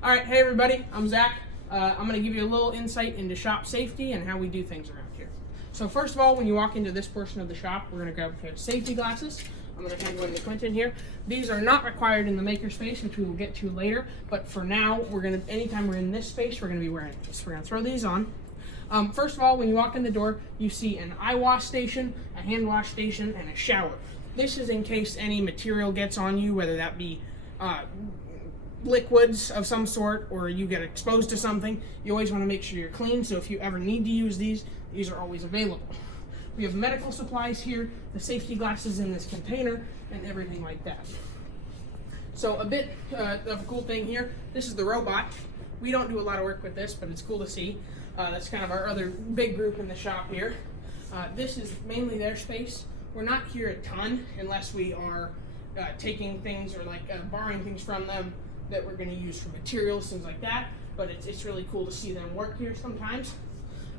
All right, hey everybody, I'm Zach. I'm going to give you a little insight into shop safety and how we do things around here. So first of all, when you walk into this portion of the shop, we're going to grab a pair of safety glasses. I'm going to hand one to Quentin here. These are not required in the makerspace, which we will get to later, but for now, anytime we're in this space, we're going to be wearing these. We're going to throw these on. First of all, when you walk in the door, you see an eye wash station, a hand wash station, and a shower. This is in case any material gets on you, whether that be liquids of some sort or you get exposed to something. You always want to make sure you're clean, so if you ever need to use these are always available. We have medical supplies here, the safety glasses in this container, and everything like that. So a bit of a cool thing here, this is the robot. We don't do a lot of work with this, but it's cool to see. That's kind of our other big group in the shop here. This is mainly their space. We're not here a ton unless we are taking things or borrowing things from them that we're going to use for materials, things like that. But it's really cool to see them work here sometimes.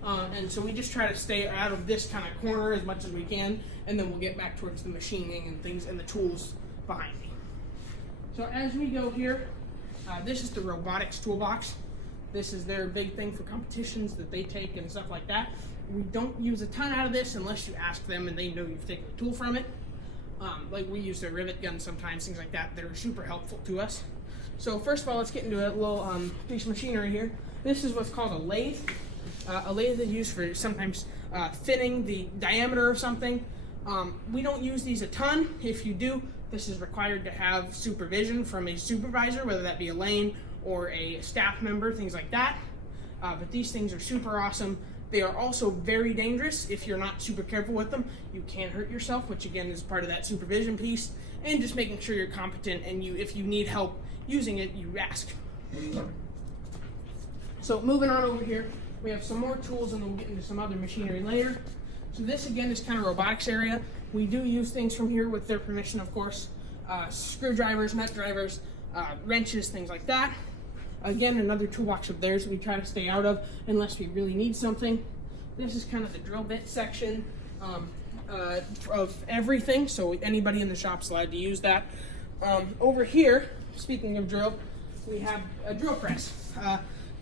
And so we just try to stay out of this kind of corner as much as we can, and then we'll get back towards the machining and things and the tools behind me. So as we go here, this is the robotics toolbox. This is their big thing for competitions that they take and stuff like that. We don't use a ton out of this unless you ask them and they know you've taken a tool from it. Like we use their rivet guns sometimes, things like that are super helpful to us. So first of all, let's get into a little piece of machinery here. This is what's called a lathe. A lathe is used for sometimes thinning the diameter of something. We don't use these a ton. If you do, this is required to have supervision from a supervisor, whether that be a lane or a staff member, things like that. But these things are super awesome. They are also very dangerous if you're not super careful with them. You can hurt yourself, which again is part of that supervision piece, and just making sure you're competent and if you need help using it, you ask. So moving on over here, we have some more tools and then we'll get into some other machinery later. So this again is kind of robotics area. We do use things from here with their permission, of course. Screwdrivers, nut drivers, wrenches, things like that. Again, another toolbox of theirs we try to stay out of unless we really need something. This is kind of the drill bit section of everything, so anybody in the shop's allowed to use that. Over here, speaking of drill, we have a drill press.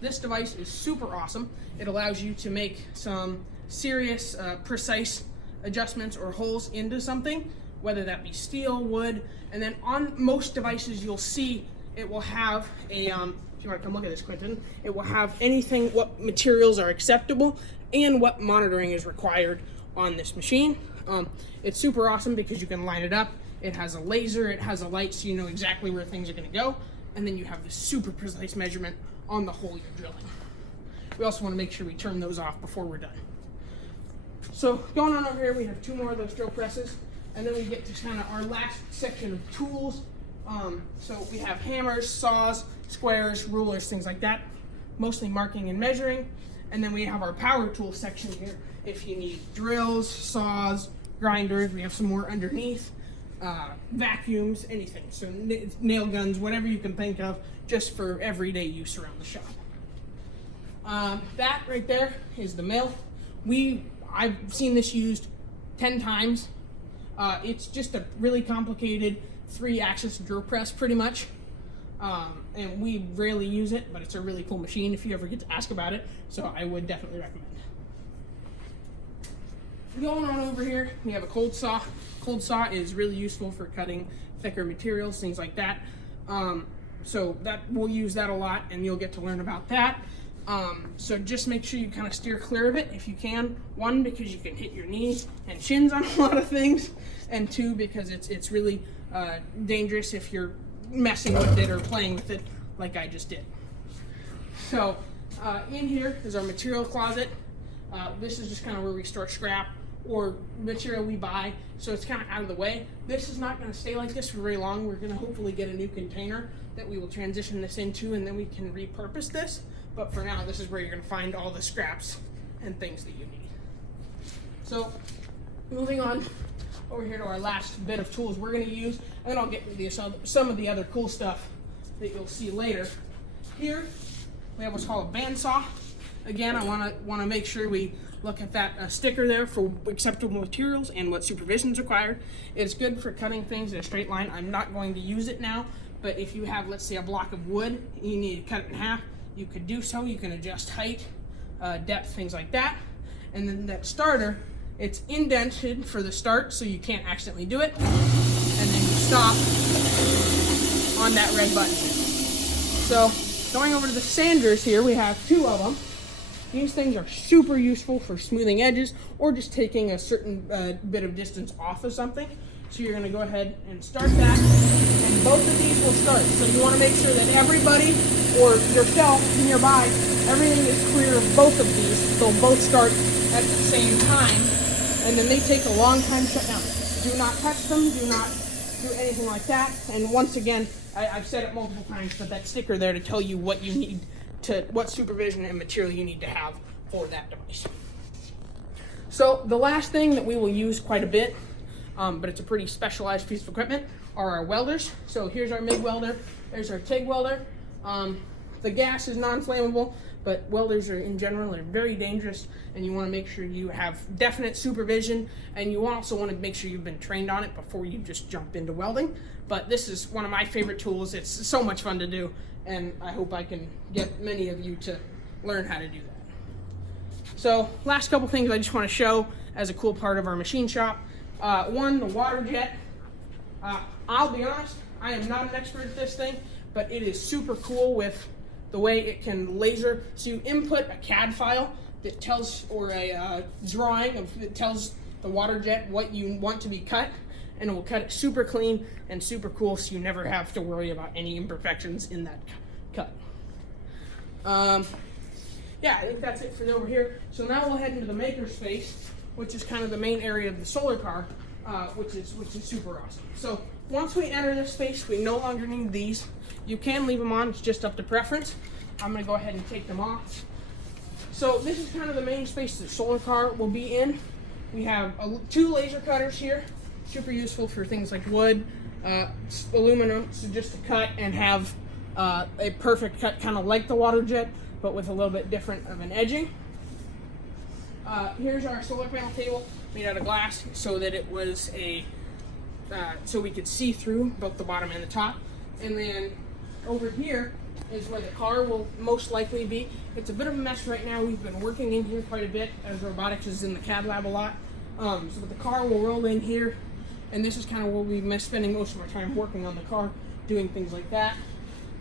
This device is super awesome. It allows you to make some serious, precise adjustments or holes into something, whether that be steel, wood, and then on most devices you'll see it will have a, if you want to come look at this, Quentin, it will have anything, what materials are acceptable and what monitoring is required on this machine. It's super awesome because you can line it up. It has a laser, it has a light, so you know exactly where things are going to go, and then you have this super precise measurement on the hole you're drilling. We also want to make sure we turn those off before we're done. So going on over here, we have two more of those drill presses, and then we get to kind of our last section of tools. So we have hammers, saws, squares, rulers, things like that, mostly marking and measuring. And then we have our power tool section here. If you need drills, saws, grinders, we have some more underneath, vacuums, anything. So nail guns, whatever you can think of, just for everyday use around the shop. That right there is the mill. I've seen this used 10 times. It's just a really complicated 3-axis drill press pretty much. And we rarely use it, but it's a really cool machine if you ever get to ask about it, so I would definitely recommend it. Going on over here, we have a cold saw. Cold saw is really useful for cutting thicker materials, things like that. So we'll use that a lot, and you'll get to learn about that. So just make sure you kind of steer clear of it if you can. 1, because you can hit your knees and shins on a lot of things, and 2, because it's really dangerous if you're messing with it or playing with it like I just did. So in here is our material closet. This is just kind of where we store scrap or material we buy, so it's kind of out of the way. This is not going to stay like this for very long. We're going to hopefully get a new container that we will transition this into, and then we can repurpose this. But for now, this is where you're going to find all the scraps and things that you need. So moving on over here to our last bit of tools we're going to use, and then I'll get into some of the other cool stuff that you'll see later. Here we have what's called a bandsaw. Again, I want to make sure we look at that sticker there for acceptable materials and what supervision is required. It's good for cutting things in a straight line. I'm not going to use it now, but if you have, let's say, a block of wood, you need to cut it in half, you could do so. You can adjust height, depth, things like that. And then that starter, it's indented for the start so you can't accidentally do it. And then you stop on that red button here. So going over to the sanders here, we have 2 of them. These things are super useful for smoothing edges or just taking a certain bit of distance off of something. So you're going to go ahead and start that, and both of these will start. So you want to make sure that everybody or yourself nearby, everything is clear of both of these. They'll both start at the same time, and then they take a long time to shut down. Do not touch them, do not do anything like that. And once again, I've said it multiple times, but that sticker there to tell you what you need to, what supervision and material you need to have for that device. So the last thing that we will use quite a bit, but it's a pretty specialized piece of equipment, are our welders. So here's our MIG welder, there's our TIG welder. The gas is non-flammable, but welders are in general are very dangerous, and you want to make sure you have definite supervision, and you also want to make sure you've been trained on it before you just jump into welding. But this is one of my favorite tools. It's so much fun to do, and I hope I can get many of you to learn how to do that. So last couple things I just want to show as a cool part of our machine shop. One, the water jet. I'll be honest, I am not an expert at this thing, but it is super cool with the way it can laser. So you input a CAD file that tells, or a drawing of, that tells the water jet what you want to be cut, and it will cut it super clean and super cool, so you never have to worry about any imperfections in that cut. Yeah, I think that's it for over here. So now we'll head into the maker space, which is kind of the main area of the solar car, which is super awesome. So once we enter this space, we no longer need these. You can leave them on, it's just up to preference. I'm gonna go ahead and take them off. So this is kind of the main space that solar car will be in. We have 2 laser cutters here, super useful for things like wood, aluminum, so just to cut and have a perfect cut, kind of like the water jet, but with a little bit different of an edging. Here's our solar panel table made out of glass, so that it was so we could see through both the bottom and the top. And then over here is where the car will most likely be. It's a bit of a mess right now. We've been working in here quite a bit, as robotics is in the CAD lab a lot. So the car will roll in here, and this is kind of where we've been spending most of our time working on the car, doing things like that.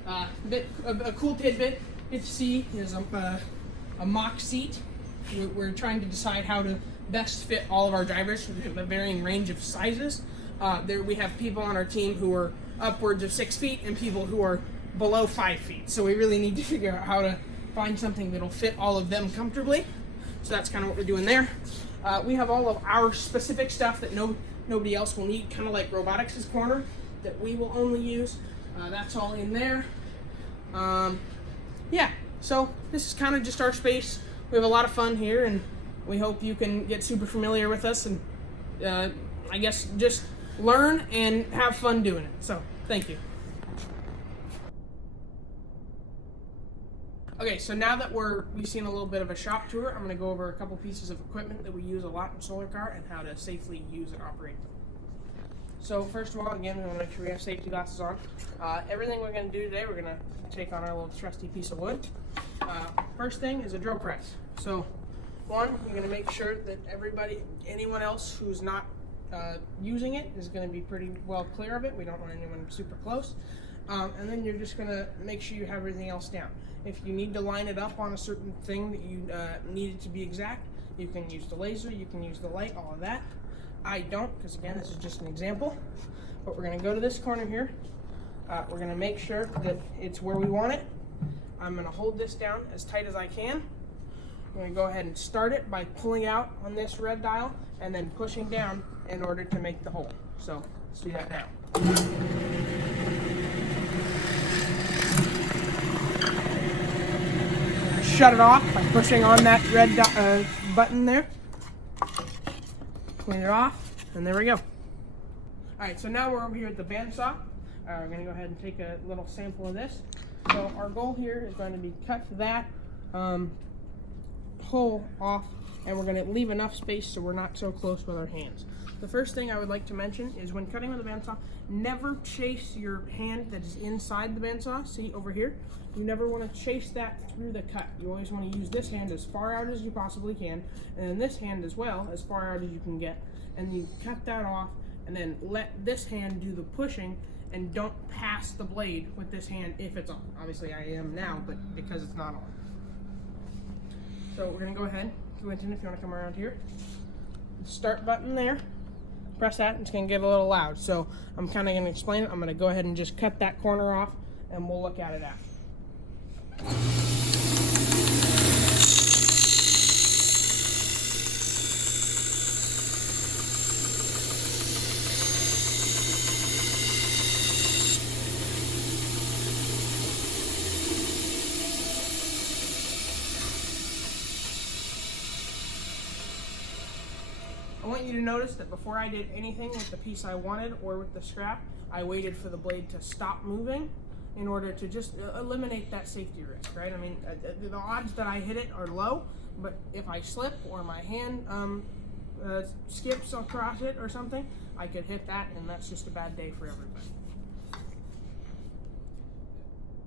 A cool tidbit to see is a mock seat. We're trying to decide how to best fit all of our drivers with a varying range of sizes. We have people on our team who are upwards of 6 feet and people who are below 5 feet. So we really need to figure out how to find something that'll fit all of them comfortably. So that's kind of what we're doing there. We have all of our specific stuff that nobody else will need, kind of like robotics' corner, that we will only use. That's all in there. Yeah, so this is kind of just our space. We have a lot of fun here, and we hope you can get super familiar with us and I guess just learn and have fun doing it. So thank you. Okay, so now that we've seen a little bit of a shop tour, I'm going to go over a couple pieces of equipment that we use a lot in solar car and how to safely use and operate them. So first of all, again, we want to make sure we have safety glasses on. Everything we're going to do today, we're going to take on our little trusty piece of wood. First thing is a drill press. So one, you're going to make sure that anyone else who's not using it is going to be pretty well clear of it. We don't want anyone super close. And then you're just going to make sure you have everything else down. If you need to line it up on a certain thing that you need it to be exact, you can use the laser, you can use the light, all of that. I don't, because again, this is just an example. But we're going to go to this corner here. We're going to make sure that it's where we want it. I'm going to hold this down as tight as I can. I'm going to go ahead and start it by pulling out on this red dial and then pushing down in order to make the hole. So let's do that now. Shut it off by pushing on that red button there. Clean it off, and there we go. All right, so now we're over here at the bandsaw. We're going to go ahead and take a little sample of this. So our goal here is going to be cut to that hole off, and we're going to leave enough space so we're not so close with our hands. The first thing I would like to mention is when cutting with a bandsaw, never chase your hand that is inside the bandsaw. See over here? You never want to chase that through the cut. You always want to use this hand as far out as you possibly can, and then this hand as well, as far out as you can get. And you cut that off, and then let this hand do the pushing, and don't pass the blade with this hand if it's on. Obviously I am now, but because it's not on. So we're going to go ahead. Quentin, if you want to come around here. Start button there. Press that, and it's going to get a little loud. So I'm kind of going to explain it. I'm going to go ahead and just cut that corner off, and we'll look at it after. I want you to notice that before I did anything with the piece I wanted or with the scrap, I waited for the blade to stop moving in order to just eliminate that safety risk, right? I mean, the odds that I hit it are low, but if I slip or my hand skips across it or something, I could hit that, and that's just a bad day for everybody.